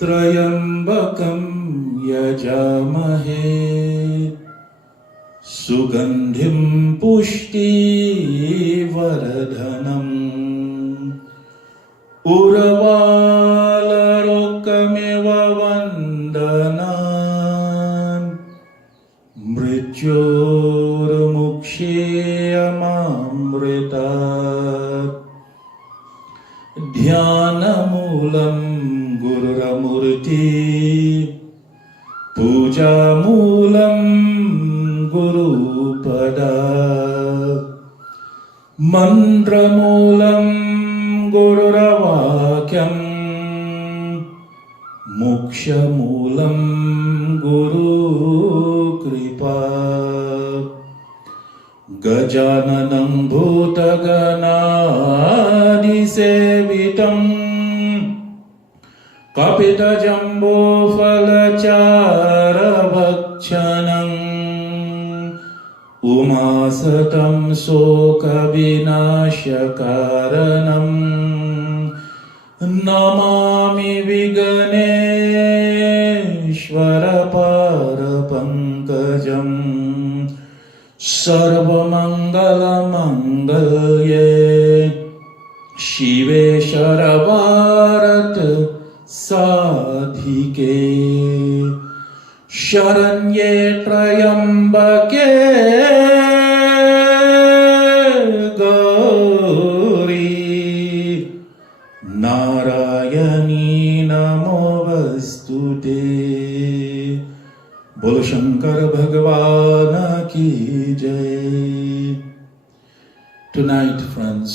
त्र्यंबकं यजामहे सुगंधिं पुष्टिवर्धनम् उर्वारुकमिव वन्दनान् मृत्योर्मुक्षेयमामृतात् ध्यानमूलं गुरुरमूर्ति पूजामूलं गुरुपदा मन्त्रमूलं गुरुरवाक्यं मोक्षमूलं गुरुकृपा गजाननं भूतगणादिसेवितं कपितजम्बूफलचारभक्षणम् उमासतं शोकविनाशकारणम् नमामि विघ्नेश्वरपारपङ्कजम् सर्वमङ्गलमङ्गल्ये शिवे शरवारत साधिके शरण्ये त्र्यम्बके गौरी नारायणी नमोस्तुते। बोलो शंकर भगवान की जय। Tonight, friends,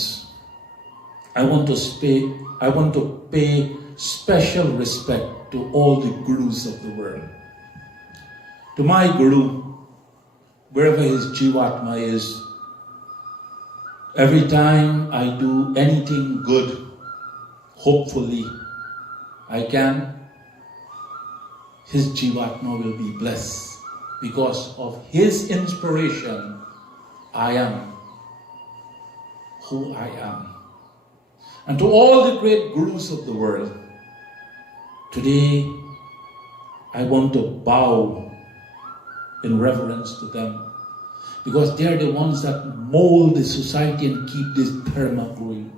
I want to pay special respect to all the gurus of the world. To my guru, wherever his Jivatma is, every time I do anything good, hopefully I can, his Jivatma will be blessed. Because of his inspiration, I am who I am. And to all the great gurus of the world, today I want to bow in reverence to them, because they are the ones that mold the society and keep this dharma going.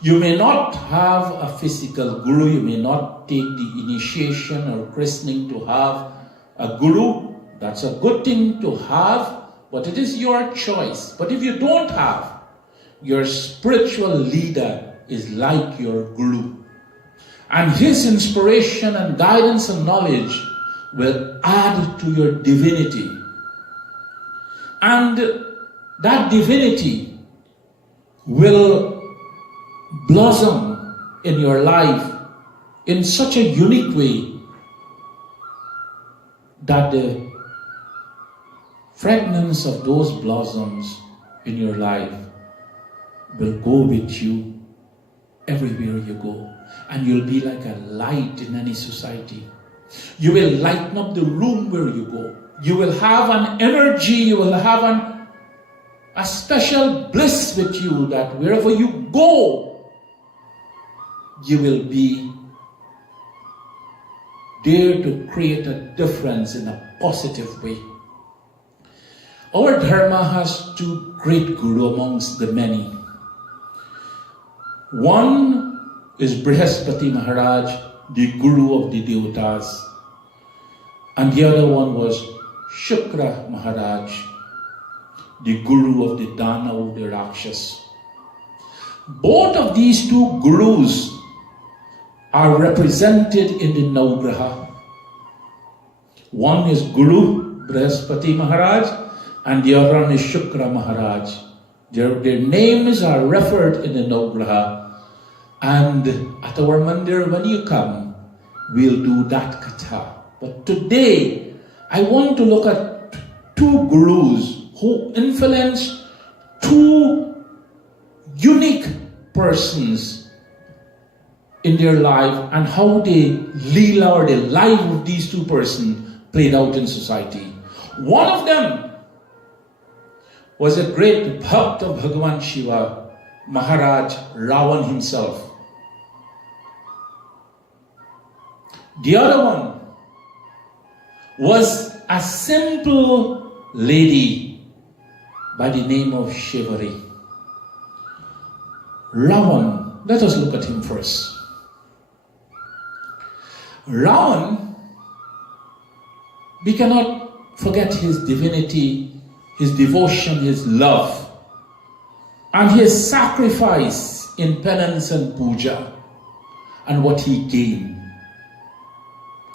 You may not have a physical guru, you may not take the initiation or christening to have a guru. That's a good thing to have, but it is your choice. But if you don't have, your spiritual leader is like your guru. And his inspiration and guidance and knowledge will add to your divinity. And that divinity will blossom in your life in such a unique way that the fragrance of those blossoms in your life will go with you everywhere you go. And you'll be like a light in any society. You will lighten up the room where you go. You will have an energy, you will have a special bliss with you, that wherever you go, you will be there to create a difference in a positive way. Our dharma has two great gurus amongst the many. One is Brihaspati Maharaj, the guru of the devatas, and the other one was Shukra Maharaj, the guru of the Danav, the Rakshas. Both of these two gurus are represented in the Navagraha. One is Guru Brihaspati Maharaj and the other one is Shukra Maharaj. Their names are referred in the Navagraha. And at our mandir, when you come, we'll do that katha. But today, I want to look at two gurus who influenced two unique persons in their life, and how the leela or the life of these two persons played out in society. One of them was a great bhakt of Bhagavan Shiva Maharaj Ravan himself. The other one was a simple lady by the name of Shivratri. Ravan, let us look at him first. Ravan, we cannot forget his divinity, his devotion, his love, and his sacrifice in penance and puja, and what he gained.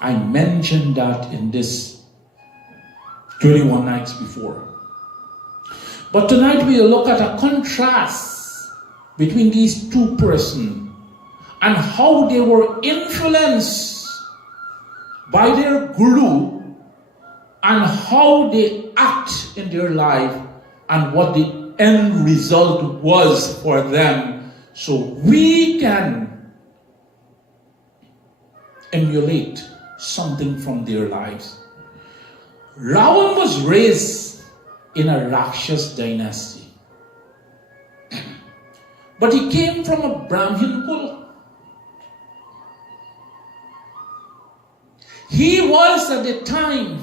I mentioned that in this 21 nights before. But tonight we will look at a contrast between these two persons and how they were influenced by their guru and how they act in their life and what the end result was for them, so we can emulate something from their lives. Ravan was raised in a Rakshas dynasty, but he came from a Brahmin kul. He was at the time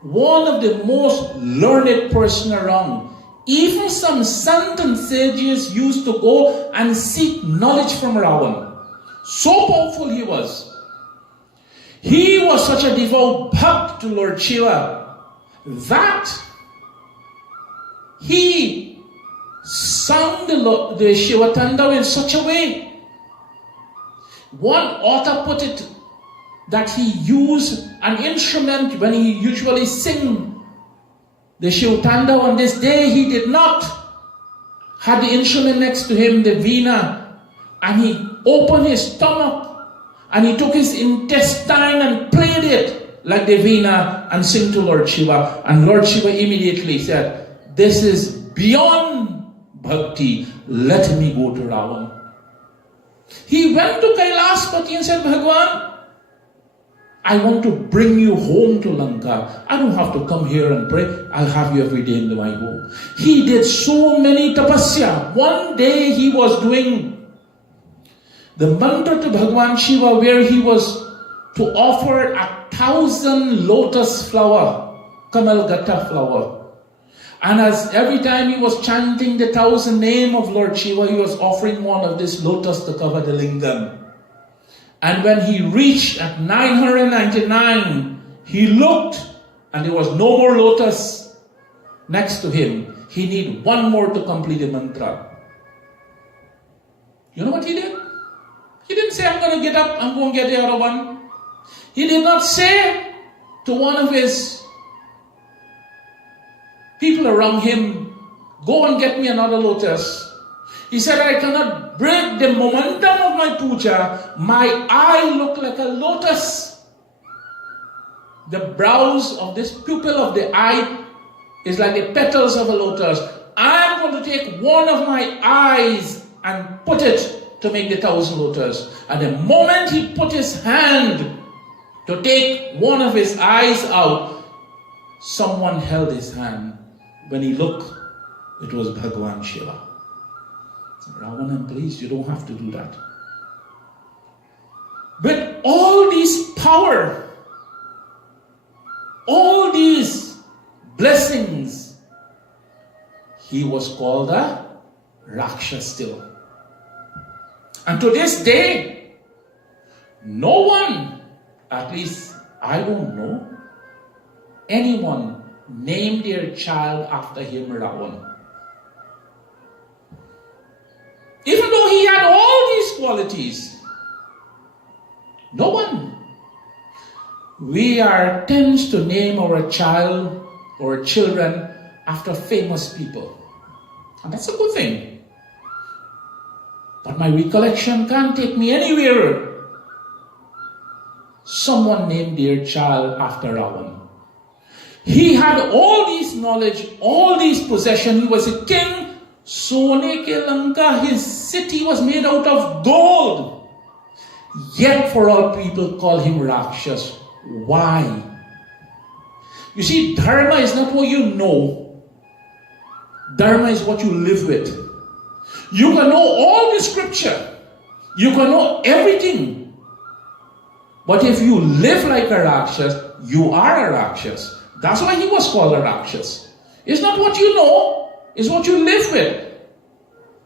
one of the most learned person around. Even some sant and sages used to go and seek knowledge from Ravan. So powerful he was. He was such a devout bhakt to Lord Shiva that he sang the Shiva Tandav in such a way. One author put it that he used an instrument when he usually sing the Shiva Tandav. On this day he did not have the instrument next to him, the veena, and he opened his stomach and he took his intestine and played it like the veena and sing to Lord Shiva. And Lord Shiva immediately said, "This is beyond bhakti, let me go to Ravan." He went to Kailaspati and said, "Bhagwan, I want to bring you home to Lanka. I don't have to come here and pray. I'll have you every day in my home." He did so many tapasya. One day he was doing the mantra to Bhagwan Shiva, where he was to offer 1,000 lotus flower, Kamal Gata flower. And as every time he was chanting the 1,000 name of Lord Shiva, he was offering one of this lotus to cover the lingam. And when he reached at 999, he looked and there was no more lotus next to him. He needed one more to complete the mantra. You know what he did? He didn't say, "I'm going to get up, I'm going to get the other one." He did not say to one of his people around him, "Go and get me another lotus." He said, "I cannot break the momentum of my puja. My eye look like a lotus. The brows of this pupil of the eye is like the petals of a lotus. I'm going to take one of my eyes and put it to make the 1,000 lotus." And the moment he put his hand to take one of his eyes out, someone held his hand. When he looked, it was Bhagwan Shiva. "Ravan, please, you don't have to do that." With all this power, all these blessings, he was called a Rakshas still. And to this day, no one, at least I don't know, anyone named their child after him Ravan. Even though he had all these qualities, no one. We are tends to name our child or children after famous people. And that's a good thing. But my recollection can't take me anywhere. Someone named their child after Ravan. He had all this knowledge, all these possessions. He was a king. Sone ke Lanka, his city was made out of gold. Yet for all people call him Rakshas. Why? You see, Dharma is not what you know. Dharma is what you live with. You can know all the scripture. You can know everything. But if you live like a Rakshas, you are a Rakshas. That's why he was called a Rakshas. It's not what you know, it's what you live with.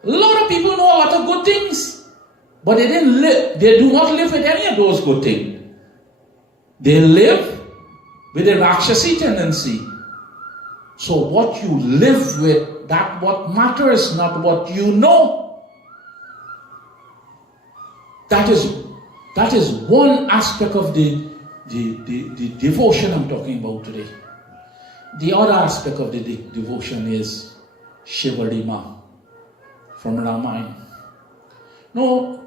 A lot of people know a lot of good things, but they do not live with any of those good things. They live with a Rakshasi tendency. So what you live with, that's what matters, not what you know. That is one aspect of the devotion I'm talking about today. The other aspect of the devotion is Shivratri from Ramayana. No,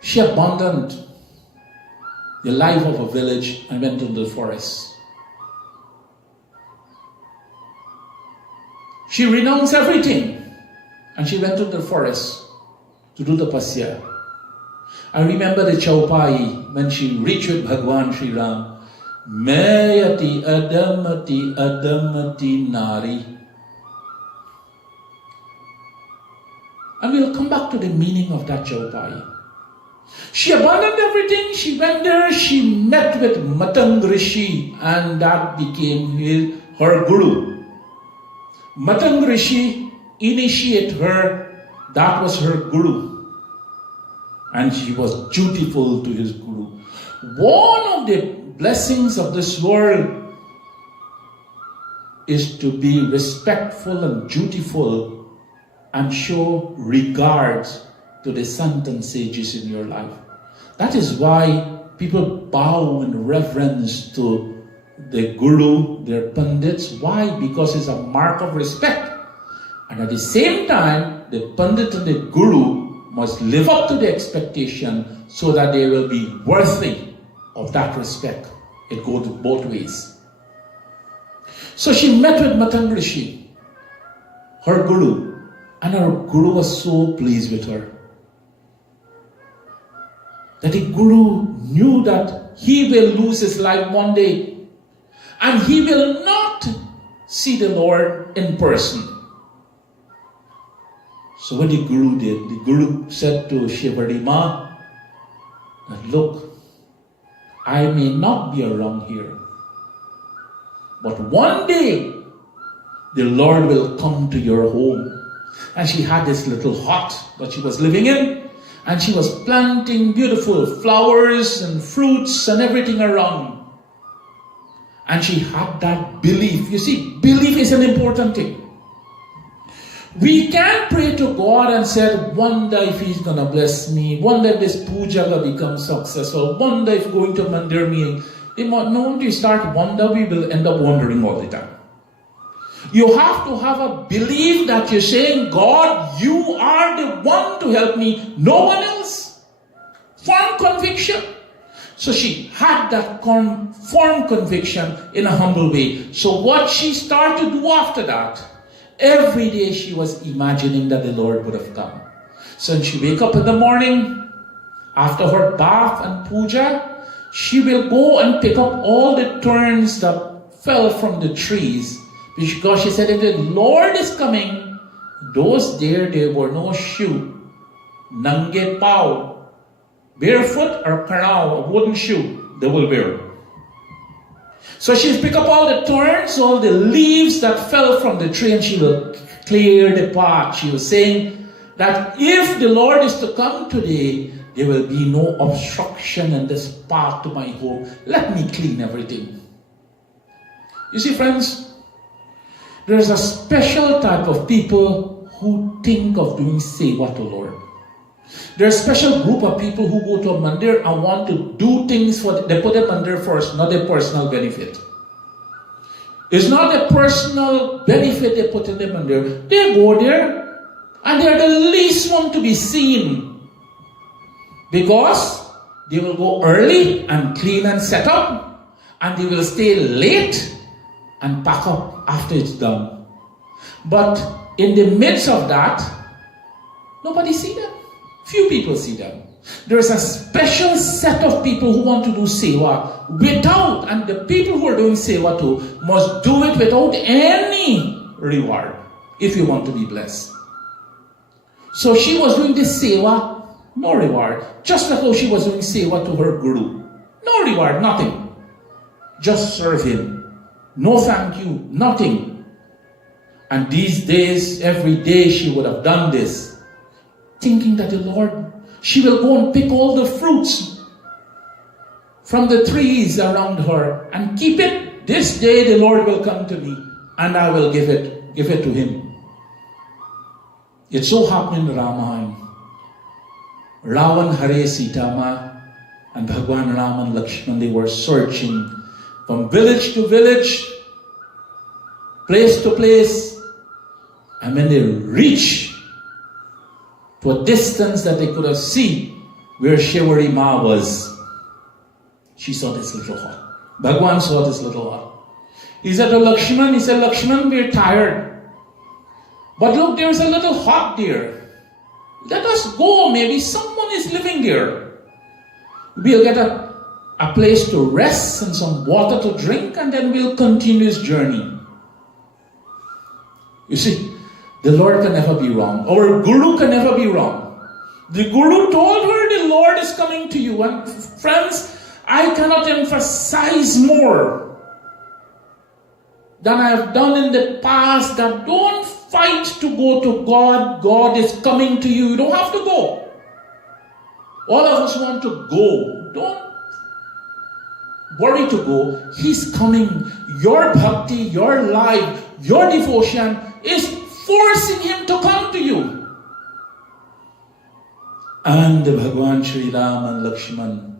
she abandoned the life of a village and went into the forest. She renounced everything and she went to the forest to do the pasya. I remember the Chaupai when she reached with Bhagwan Sri Ram. Mayati adamati adamati nari. And we'll come back to the meaning of that Chaupai. She abandoned everything, she went there, she met with Matang Rishi, and that became her guru. Matang Rishi initiated her, that was her guru. And she was dutiful to his guru. One of the blessings of this world is to be respectful and dutiful and show regards to the saints and sages in your life. That is why people bow in reverence to the guru, their pandits. Why? Because it's a mark of respect. And at the same time, the pandit and the guru must live up to the expectation so that they will be worthy of that respect. It goes both ways. So she met with Matang Rishi, her guru, and her guru was so pleased with her that the guru knew that he will lose his life one day and he will not see the Lord in person. So what the guru did, the guru said to Shivratri that look, I may not be around here, but one day the Lord will come to your home. And she had this little hut that she was living in, and she was planting beautiful flowers and fruits and everything around. And she had that belief. You see, belief is an important thing. We can't pray to God and say, wonder if He's going to bless me, wonder if this puja will become successful, wonder if going to Mandir meeting. The moment you start wonder, we will end up wondering all the time. You have to have a belief that you're saying, God, you are the one to help me, no one else. Firm conviction. So she had that firm conviction in a humble way. So what she started to do after that, every day she was imagining that the Lord would have come. So when she wake up in the morning, after her bath and puja, she will go and pick up all the thorns that fell from the trees. Because she said, if the Lord is coming, those there were no shoe, nange pao, barefoot or karao, a wooden shoe, they will wear. So she'll pick up all the thorns, all the leaves that fell from the tree, and she will clear the path. She was saying that if the Lord is to come today, there will be no obstruction in this path to my home. Let me clean everything. You see, friends, there's a special type of people who think of doing seva to Lord. There's a special group of people who go to a mandir and want to do things they put a mandir first, not their personal benefit. It's not the personal benefit they put in the mandir. They go there and they're the least one to be seen. Because they will go early and clean and set up, and they will stay late and pack up after it's done. But in the midst of that, nobody see them. Few people see them. There is a special set of people who want to do seva without, and the people who are doing seva too must do it without any reward if you want to be blessed. So she was doing this seva, no reward. Just like how she was doing seva to her guru. No reward, nothing. Just serve him. No thank you, nothing. And these days, every day she would have done this, thinking that the Lord, she will go and pick all the fruits from the trees around her and keep it. This day the Lord will come to me and I will give it to him. It so happened in Ramayana. Ravan Hare Sitama and Bhagwan Ram and Lakshman, they were searching from village to village, place to place, and when they reached to a distance that they could have seen where Shivratri Ma was, she saw this little hut. Bhagwan saw this little hut. He said to Lakshman, Lakshman, we're tired. But look, there's a little hut there. Let us go. Maybe someone is living there. We'll get a place to rest and some water to drink, and then we'll continue this journey. You see, the Lord can never be wrong. Our Guru can never be wrong. The Guru told her the Lord is coming to you. And friends, I cannot emphasize more than I have done in the past that don't fight to go to God. God is coming to you. You don't have to go. All of us want to go. Don't worry to go. He's coming. Your bhakti, your life, your devotion is forcing him to come to you. And Bhagwan Sri Ram and Lakshman,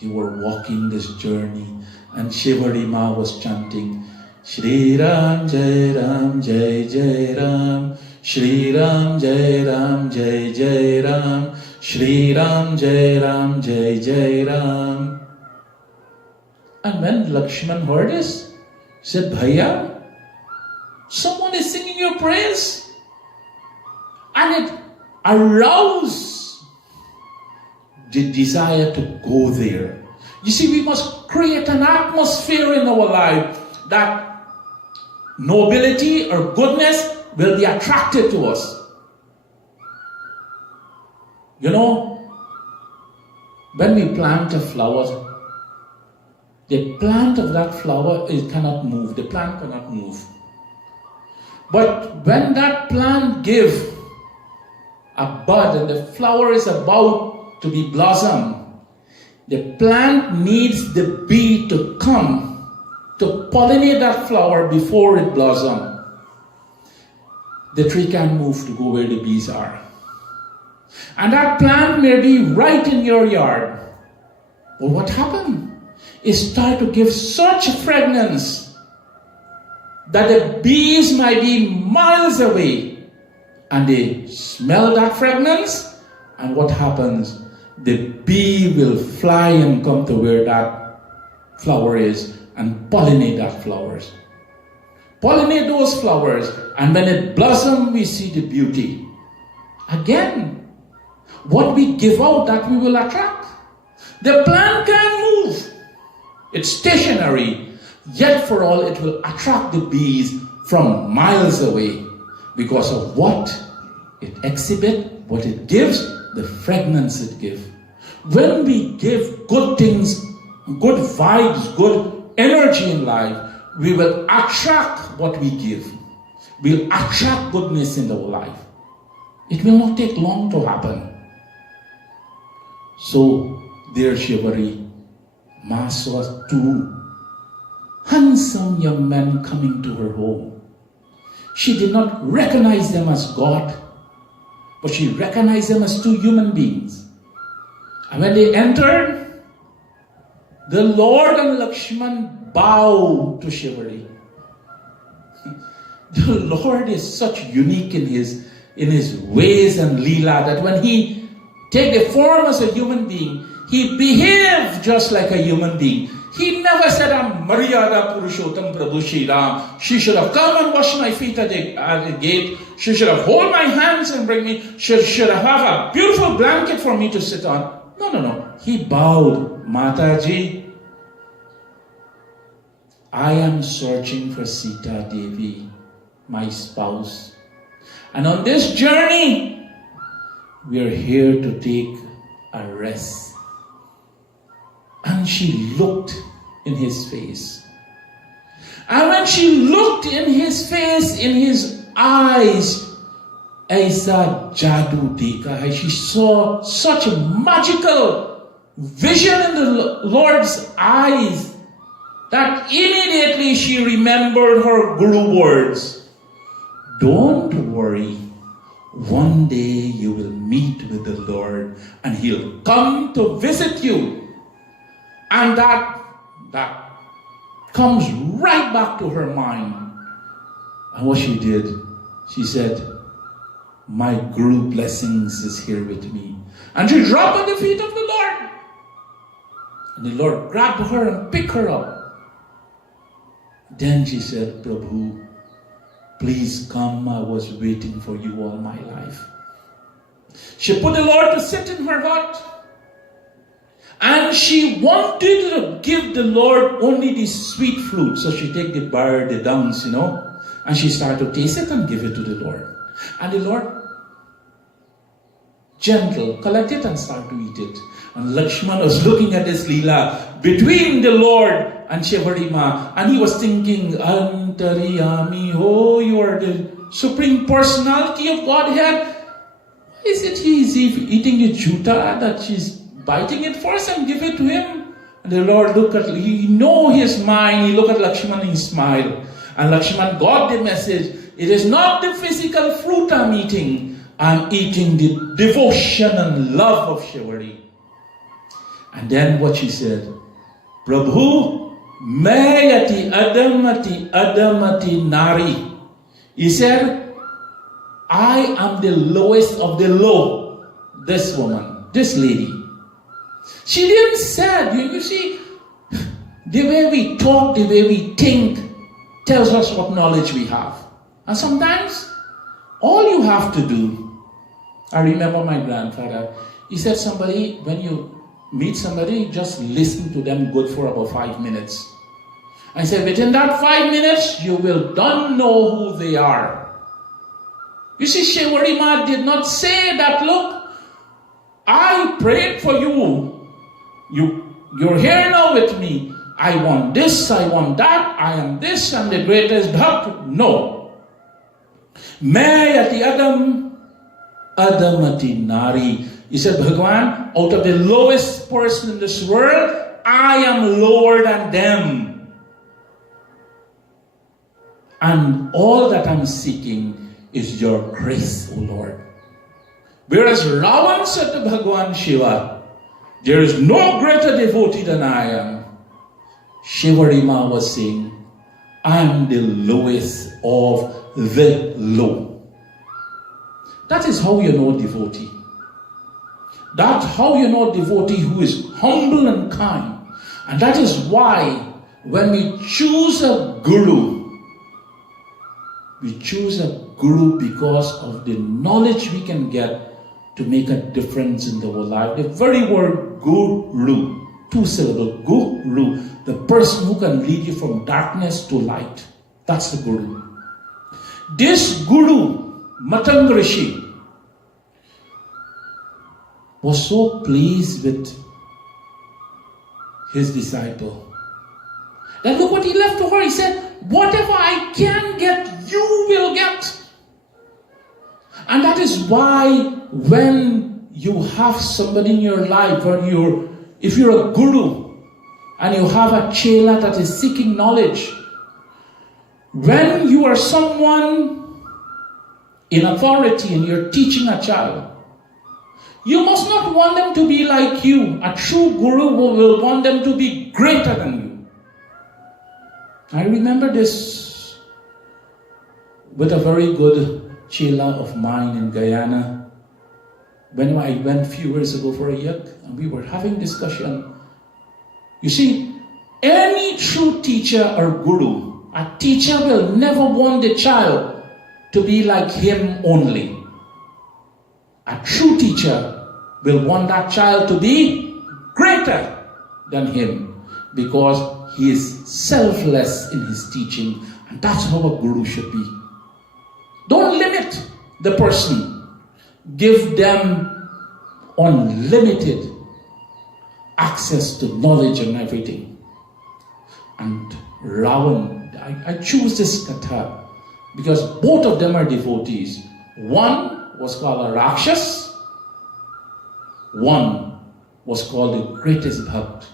they were walking this journey, and Shivratri Ma was chanting, Shri Ram Jai Ram Jai Jai Ram, Shri Ram Jai Ram Jai Jai Ram, Shri Ram Jai Ram Jai Jai Ram. And when Lakshman heard this, he said, Bhaiya, someone is singing your praise. And it aroused the desire to go there. You see, we must create an atmosphere in our life that nobility or goodness will be attracted to us. You know, when we plant a flower, the plant of that flower, it cannot move. The plant cannot move. But when that plant gives a bud and the flower is about to be blossomed, the plant needs the bee to come to pollinate that flower before it blossoms. The tree can't move to go where the bees are. And that plant may be right in your yard. But what happened? It started to give such fragrance that the bees might be miles away. And they smell that fragrance. And what happens? The bee will fly and come to where that flower is and pollinate that flowers. Pollinate those flowers, and when it blossoms, we see the beauty. Again, what we give out, that we will attract. The plant can't move. It's stationary, yet for all it will attract the bees from miles away because of what it exhibits, what it gives, the fragrance it gives. When we give good things, good vibes, good energy in life, we will attract what we give. We'll attract goodness in our life. It will not take long to happen. So, dear Shivratri, Ma saw two handsome young men coming to her home. She did not recognize them as God, but she recognized them as two human beings. And when they entered, the Lord and Lakshman bowed to Shivratri. The Lord is such unique in his ways and leela that when he take the form as a human being, he behaved just like a human being. He never said, I'm Maryada Purushottam Prabhu Shri Ram. She should have come and washed my feet at the gate. She should have held my hands and bring me. She should have a beautiful blanket for me to sit on. No. He bowed. Mataji, I am searching for Sita Devi, my spouse. And on this journey, We are here to take a rest. And she looked in his face. And when she looked in his face, in his eyes, Aisa Jadu Deka, she saw such a magical vision in the Lord's eyes that immediately she remembered her Guru words. Don't worry, one day you will meet with the Lord and he'll come to visit you. And that comes right back to her mind. And what she did, she said, my Guru blessings is here with me. And she dropped at the feet of the Lord. And the Lord grabbed her and picked her up. Then she said, Prabhu, please come, I was waiting for you all my life. She put the Lord to sit in her heart. And she wanted to give the Lord only the sweet fruit. So she take the bar, the downs, and she started to taste it and give it to the Lord. And the Lord, gentle, collect it and start to eat it. And Lakshman was looking at this Leela between the Lord and Shivarima, and he was thinking, Antariyami, oh, you are the Supreme Personality of Godhead. Why is it he is eating the juta that she's biting it first and give it to him? And the Lord looked at, he know his mind, he looked at Lakshman and he smiled. And Lakshman got the message, it is not the physical fruit I'm eating the devotion and love of Shivari. And then what she said, Prabhu, mayati adamati nari. He said, I am the lowest of the low. This woman, this lady. She didn't say, you see, the way we talk, the way we think, tells us what knowledge we have. And sometimes, all you have to do, I remember my grandfather, he said when you meet somebody, just listen to them good for about 5 minutes. I said, within that 5 minutes, you will don't know who they are. You see, Shivarima did not say that, look, I prayed for you. You're here now with me. I want this, I want that, I am this, I'm the greatest doctor. No. Mayati Adamati Nari. He said, Bhagwan, out of the lowest person in this world, I am lower than them. And all that I'm seeking is your grace, O Lord. Whereas Ravan said to Bhagwan Shiva, there is no greater devotee than I am. Shivarima was saying, I'm the lowest of the low. That is how you know devotee. That's how you know devotee who is humble and kind. And that is why when we choose a guru, we choose a guru because of the knowledge we can get to make a difference in our life. The very word guru, 2 syllables, guru, the person who can lead you from darkness to light. That's the guru. This guru, Matanga Rishi, was so pleased with his disciple that look what he left to her. He said, whatever I can get, you will get. And that is why when you have somebody in your life, if you're a guru and you have a chela that is seeking knowledge, when you are someone in authority and you're teaching a child, you must not want them to be like you. A true guru will want them to be greater than you. I remember this with a very good chela of mine in Guyana. When I went a few years ago for a yak, and we were having discussion. You see, any true teacher or guru, a teacher will never want the child to be like him only. A true teacher will want that child to be greater than him because he is selfless in his teaching, and that's how a guru should be. Don't limit the person. Give them unlimited access to knowledge and everything. And Ravan, I choose this katha because both of them are devotees. One was called a Rakshas, one was called the greatest Bhakt.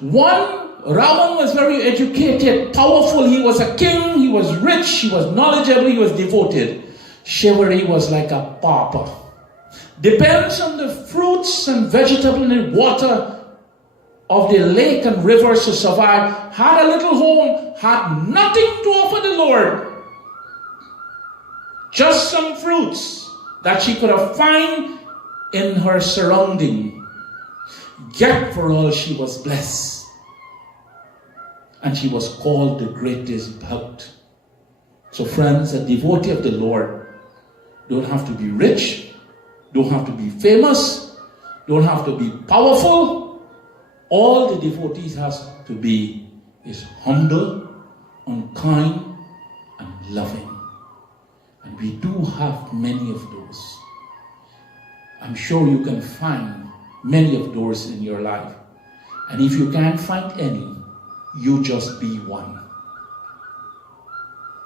Ravan was very educated, powerful, he was a king, he was rich, he was knowledgeable, he was devoted. Shivratri was like a pauper. Depends on the fruits and vegetables and water of the lake and rivers to survive, had a little home, had nothing to offer the Lord. Just some fruits that she could have found in her surrounding. Yet for all she was blessed. And she was called the greatest Bhakt. So friends, a devotee of the Lord don't have to be rich, don't have to be famous, don't have to be powerful. All the devotees has to be is humble, unkind, and loving. And we do have many of those. I'm sure you can find many of those in your life. And if you can't find any, you just be one.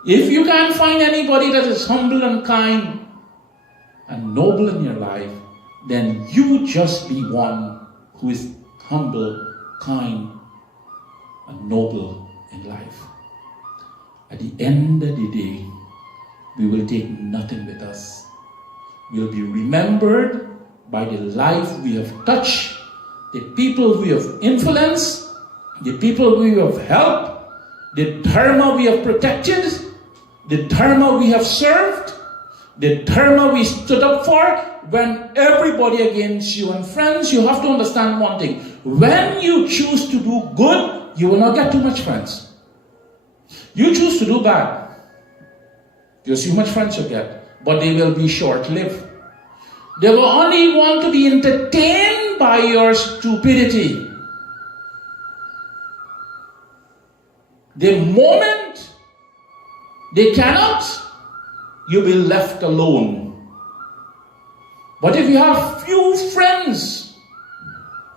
If you can't find anybody that is humble and kind and noble in your life, then you just be one who is humble, kind, and noble in life. At the end of the day, we will take nothing with us. We will be remembered by the life we have touched, the people we have influenced, the people we have helped, the dharma we have protected, the dharma we have served, the dharma we stood up for when everybody against you. And friends, you have to understand one thing. When you choose to do good, you will not get too much friends. You choose to do bad, you'll see how much friends you get, but they will be short-lived. They will only want to be entertained by your stupidity. The moment they cannot, you'll be left alone. But if you have few friends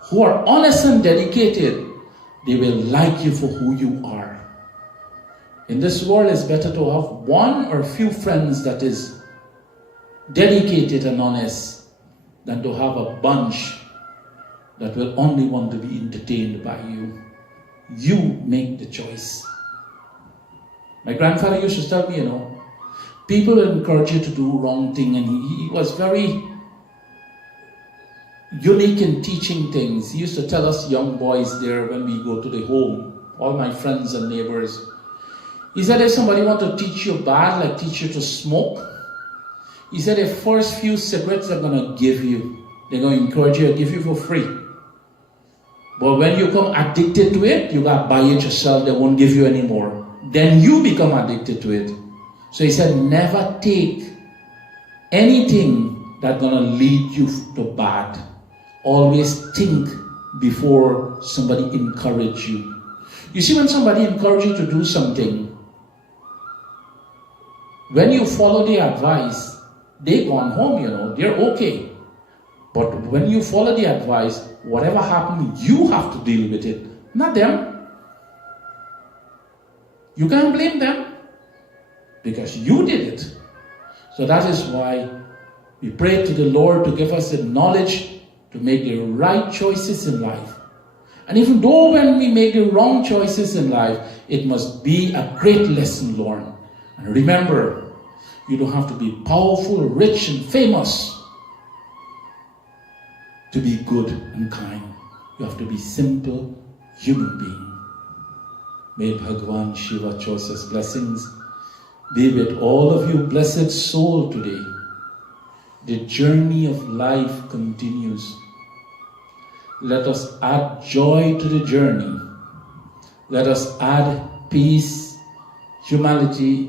who are honest and dedicated, they will like you for who you are. In this world, it's better to have one or few friends that is dedicated and honest than to have a bunch that will only want to be entertained by you. You make the choice. My grandfather used to tell me, people will encourage you to do wrong thing, and he was very unique in teaching things. He used to tell us young boys there when we go to the home, all my friends and neighbors. He said, if somebody want to teach you bad, like teach you to smoke, he said the first few cigarettes they're going to give you, they're going to encourage you to give you for free. But when you become addicted to it, you got to buy it yourself, they won't give you anymore. Then you become addicted to it. So he said, never take anything that's going to lead you to bad. Always think before somebody encourage you. You see, when somebody encourages you to do something, when you follow their advice, they go on home, they're okay. But when you follow the advice, whatever happens, you have to deal with it, not them. You can't blame them because you did it. So that is why we pray to the Lord to give us the knowledge to make the right choices in life. And even though when we make the wrong choices in life, it must be a great lesson learned. And remember, you don't have to be powerful, rich, and famous to be good and kind. You have to be simple human being. May Bhagwan Shiva choices blessings be with all of you, blessed soul, today. The journey of life continues. Let us add joy to the journey. Let us add peace, humility,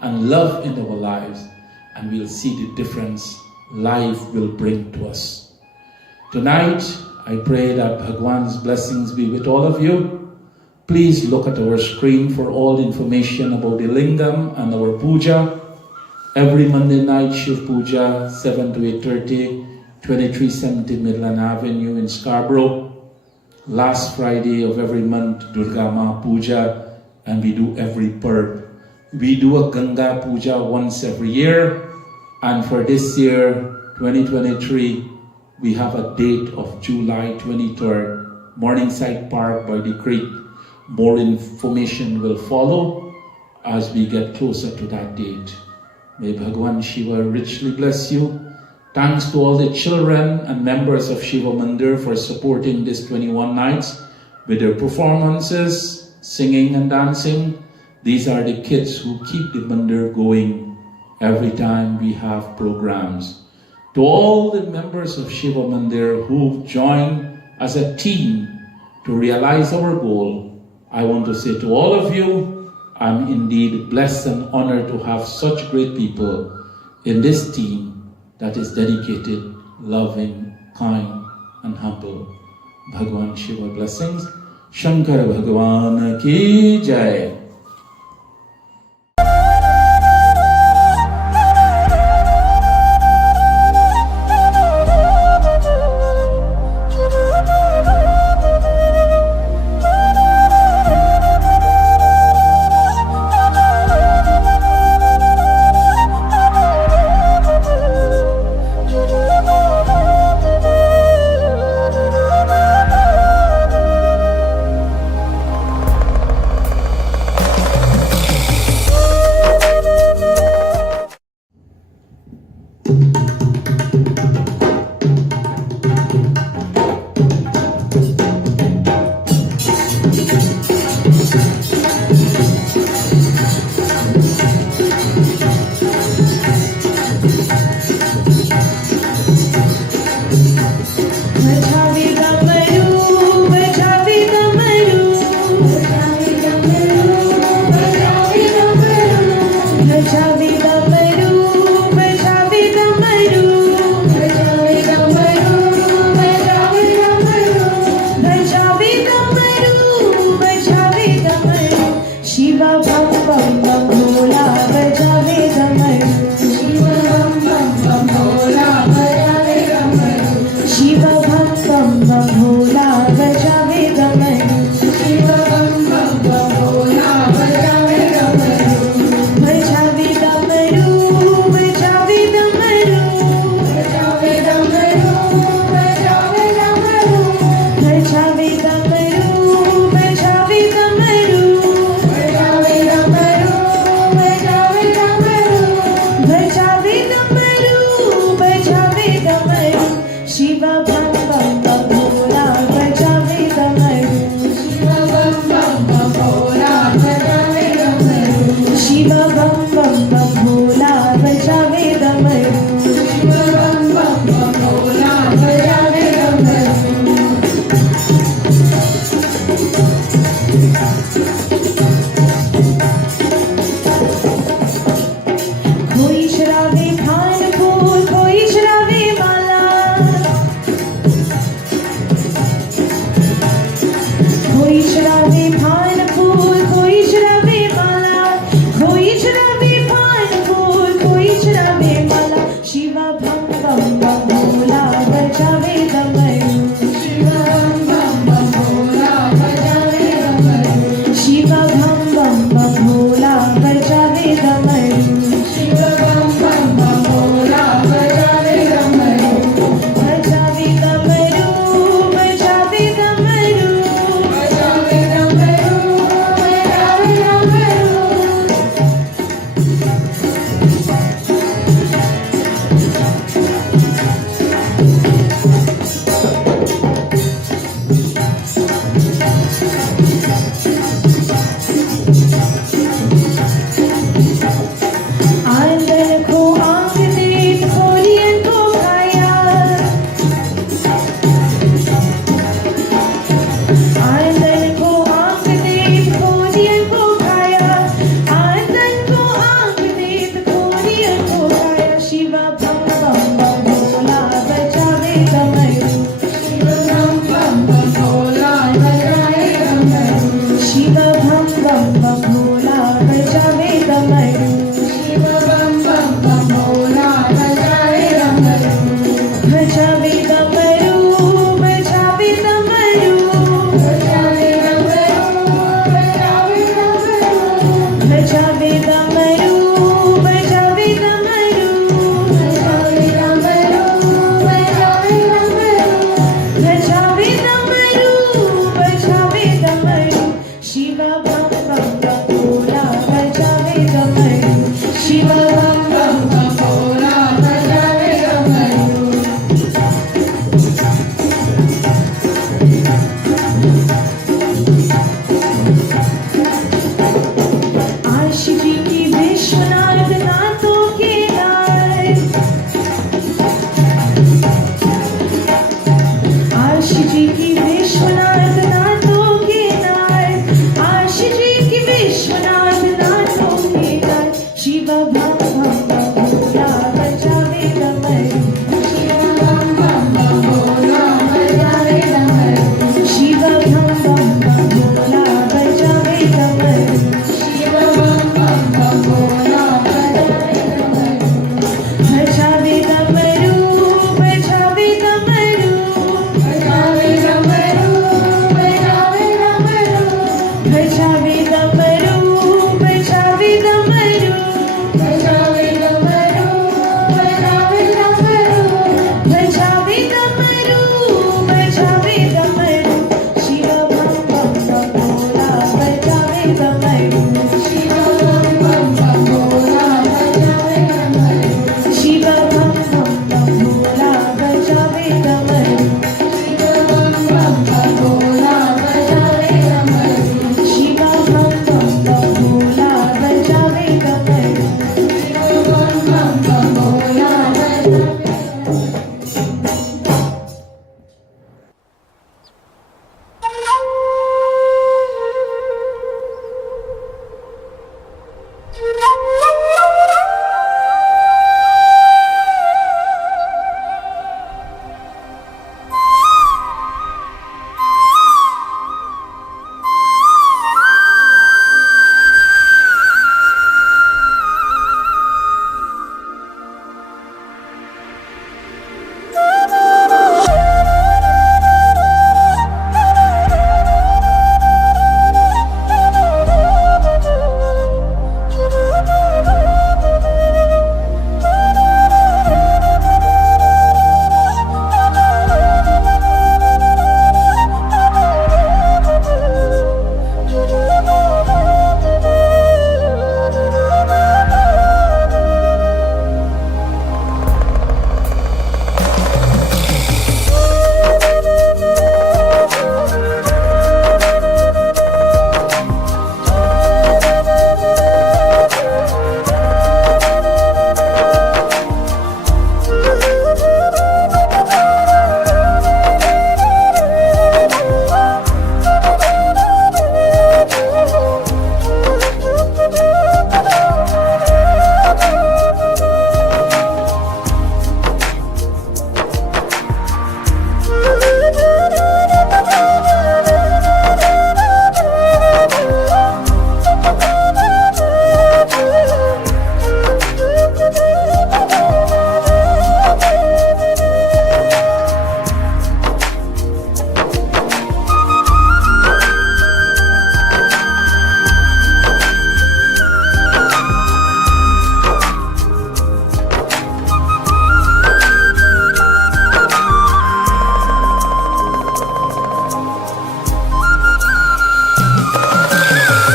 and love in our lives, and we'll see the difference life will bring to us. Tonight, I pray that Bhagwan's blessings be with all of you. Please look at our screen for all the information about the Lingam and our puja. Every Monday night, Shiv Puja, 7 to 8:30, 2370 Midland Avenue in Scarborough. Last Friday of every month, Durga Ma Puja, and we do every Parv. We do a Ganga Puja once every year, and for this year, 2023, we have a date of July 23rd, Morningside Park by the Creek. More information will follow as we get closer to that date. May Bhagwan Shiva richly bless you. Thanks to all the children and members of Shiva Mandir for supporting these 21 nights with their performances, singing and dancing. These are the kids who keep the Mandir going every time we have programs. To all the members of Shiva Mandir who join as a team to realize our goal, I want to say to all of you, I'm indeed blessed and honored to have such great people in this team that is dedicated, loving, kind, and humble. Bhagwan Shiva blessings. Shankar Bhagwan ki jai. जी की